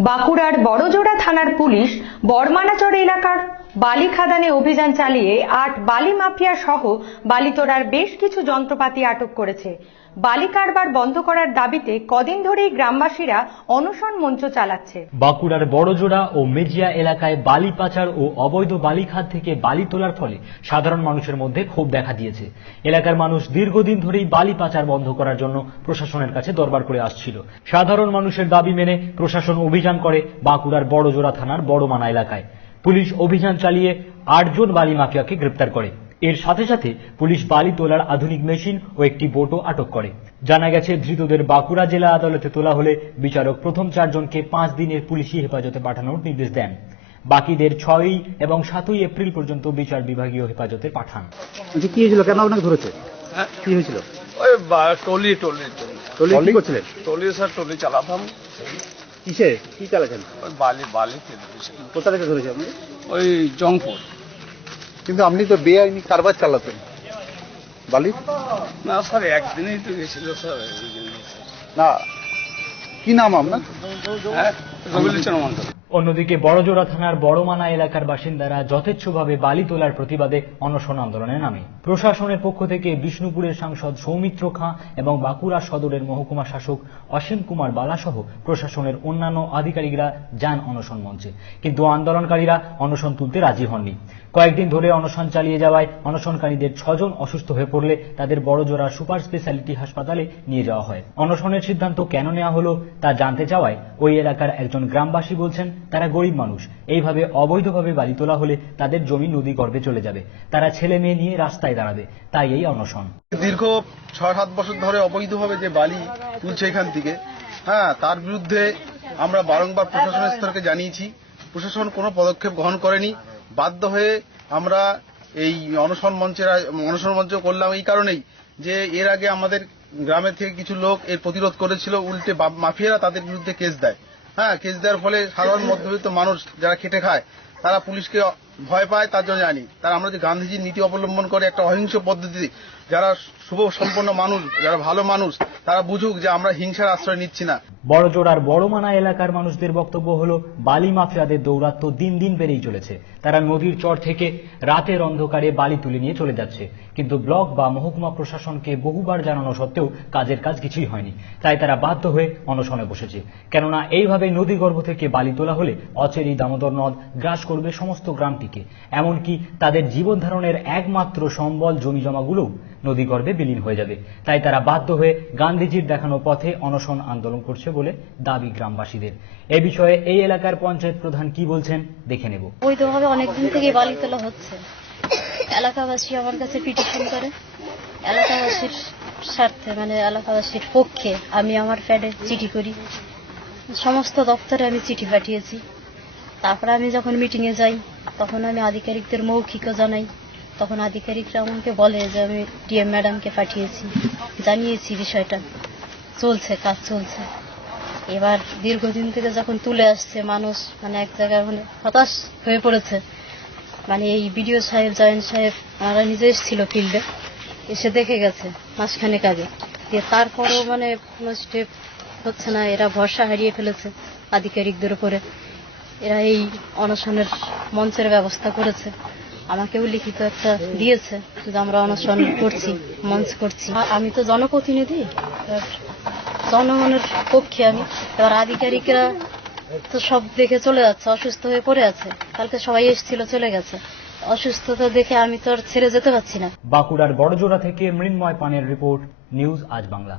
বাঁকুড়ার বড়জোড়া থানার পুলিশ বর্মানাচর এলাকার বালি খাদানে অভিযান চালিয়ে আট বালি মাফিয়া সহ বালি তোলার বেশ কিছু যন্ত্রপাতি আটক করেছে। বালি কারবার বন্ধ করার দাবিতে কদিন ধরেই গ্রামবাসীরা অনশন মঞ্চ চালাচ্ছে। বাঁকুড়ার বড়জোড়া ও মেজিয়া এলাকায় বালি পাচার ও অবৈধ বালি খাত থেকে বালি তোলার ফলে সাধারণ মানুষের মধ্যে ক্ষোভ দেখা দিয়েছে। এলাকার মানুষ দীর্ঘদিন ধরেই বালি পাচার বন্ধ করার জন্য প্রশাসনের কাছে দরবার করে আসছিল। সাধারণ মানুষের দাবি মেনে প্রশাসন অভিযান করে বাঁকুড়ার বড়জোড়া থানার বড়মানা এলাকায়। পুলিশ অভিযান চালিয়ে আটজন বালি মাফিয়াকে গ্রেপ্তার করে। এর সাথে সাথে পুলিশ বালি তোলার আধুনিক মেশিন ও একটি বোটও আটক করে। জানা গেছে ধৃতদের বাঁকুড়া জেলা আদালতে তোলা হলে বিচারক প্রথম চারজনকে পাঁচ দিনের পুলিশি হেফাজতে পাঠানোর নির্দেশ দেন। বাকিদের ছয়ই এবং সাতই এপ্রিল পর্যন্ত বিচার বিভাগীয় হেফাজতে পাঠান। কি হয়েছিল? কেন আপনাকে ধরেছে? কি হয়েছিল? ওই টলি টলি টলি। টলি করছিলেন? টলি স্যার টলি চালাতাম। কিসে? কি চালাচ্ছেন? ওই বালি বালি কিনে কোথা থেকে ধরেছে আপনি? ওই জংপুর। কিন্তু আপনি তো বেআইনি কারবার চালাতেন। বালি? না স্যার একদিনেই তো গেছিল স্যার জন্য, স্যার। না কি নাম আপনার? হ্যাঁ রবিলোচন মন্ডল অন্যদিকে বড়জোড়া থানার বড়মানা এলাকার বাসিন্দারা যথেচ্ছভাবে বালি তোলার প্রতিবাদে অনশন আন্দোলনে নামে। প্রশাসনের পক্ষ থেকে বিষ্ণুপুরের সাংসদ সৌমিত্র খাঁ এবং বাঁকুড়া সদরের মহকুমা শাসক অসীম কুমার বালাসহ প্রশাসনের অন্যান্য আধিকারিকরা যান অনশন মঞ্চে। কিন্তু আন্দোলনকারীরা অনশন তুলতে রাজি হননি। কয়েকদিন ধরে অনশন চালিয়ে যাওয়ায় অনশনকারীদের ছজন অসুস্থ হয়ে পড়লে তাদের বড়জোড়া সুপার স্পেশালিটি হাসপাতালে নিয়ে যাওয়া হয়। অনশনের সিদ্ধান্ত কেন নেওয়া হলো তা জানতে চাওয়ায় ওই এলাকার একজন গ্রামবাসী বলছেন তারা গরিব মানুষ। এইভাবে অবৈধভাবে বাড়ি তোলা হলে তাদের জমি নদী গর্ভে চলে যাবে। তারা ছেলে মেয়ে নিয়ে রাস্তায় দাঁড়াবে। তাই এই অনশন। দীর্ঘ ছয় সাত বছর ধরে অবৈধভাবে যে বালি তুলছে এখান থেকে হ্যাঁ তার বিরুদ্ধে আমরা বারংবার প্রশাসনের স্তরকে জানিয়েছি। প্রশাসন কোনো পদক্ষেপ গ্রহণ করেনি। বাধ্য হয়ে আমরা এই অনশন মঞ্চের অনশন মঞ্চ করলাম এই কারণেই যে এর আগে আমাদের গ্রামের থেকে কিছু লোক এর প্রতিরোধ করেছিল, উল্টে মাফিয়ারা তাদের বিরুদ্ধে কেস দেয়। হ্যাঁ কেস দেওয়ার ফলে সাধারণ মধ্যবিত্ত মানুষ যারা খেটে খায় তারা পুলিশকে ভয় পায়, তার জন্য জানি। তারা আমরা যে গান্ধীজির নীতি অবলম্বন করে একটা অহিংস পদ্ধতি যারা শুভ সম্পন্ন মানুষ, যারা ভালো মানুষ, তারা বুঝুক যে আমরা হিংসার আশ্রয় নিচ্ছি না। বড়জোড়ার বড়মানা এলাকার মানুষদের বক্তব্য হলো, বালি মাফিয়াদের দৌরাত্ম্য দিন দিন বেড়েই চলেছে। তারা নদীর চর থেকে রাতের অন্ধকারে বালি তুলে নিয়ে চলে যাচ্ছে। কিন্তু ব্লক বা মহকুমা প্রশাসনকে বহুবার জানানো সত্ত্বেও কাজের কাজ কিছুই হয়নি। তাই তারা বাধ্য হয়ে অনশনে বসেছে। কেননা, এইভাবে নদীগর্ভ থেকে বালি তোলা হলে অচেরি, দামোদর নদ গ্রাস করবে সমস্ত গ্রামটিকে এমনকি তাদের জীবন ধারণের একমাত্র সম্বল জমি জমাগুলোও নদীগর্ভে বিলীন হয়ে যাবে। তাই তারা বাধ্য হয়ে গান্ধীজির দেখানো পথে অনশন আন্দোলন করছে বলে দাবি গ্রামবাসীদের। এ বিষয়ে এই এলাকার পঞ্চায়েত প্রধান কি বলছেন দেখে নেব। বৈধভাবে অনেকদিন থেকে বালি তোলা হচ্ছে। এলাকাবাসী আমার কাছে পিটিশন করে। এলাকাবাসীর স্বার্থে মানে এলাকাবাসীর পক্ষে আমি আমার প্যাডে চিঠি করি। সমস্ত দপ্তরে আমি চিঠি পাঠিয়েছি। তারপরে আমি যখন মিটিংয়ে যাই, তখন আমি আধিকারিকদের মৌখিকও জানাই। তখন আধিকারিকরা আমাকে বলে যে আমি ডিএম ম্যাডামকে পাঠিয়েছি, জানিয়েছি বিষয়টা। চলছে, কাজ চলছে। এবার দীর্ঘদিন থেকে যখন তুলে আসছে, মানুষ মানে এক জায়গায় মানে হতাশ হয়ে পড়েছে। মানে এই বিডিও সাহেব, জয়েন্ট সাহেব, ওনারা নিজে এসেছিল ফিল্ডে এসে দেখে গেছে মাসখানেক আগে। দিয়ে তারপরেও মানে কোনো স্টেপ হচ্ছে না, এরা ভরসা হারিয়ে ফেলেছে আধিকারিকদের উপরে। এরা এই অনশনের মঞ্চের ব্যবস্থা করেছে। আমাকেও লিখিত একটা দিয়েছে যে আমরা অনশন করছি, মঞ্চ করছি। আমি তো জনপ্রতিনিধি জনগণের পক্ষে আমি। এবার আধিকারিকরা তো সব দেখে চলে যাচ্ছে, অসুস্থ হয়ে পড়ে আছে। কালকে সবাই এসেছিল, চলে গেছে। অসুস্থতা দেখে আমি তো আর ছেড়ে যেতে পারছি না। বাঁকুড়ার বড়জোড়া থেকে মৃন্ময় পানের রিপোর্ট, নিউজ আজ বাংলা।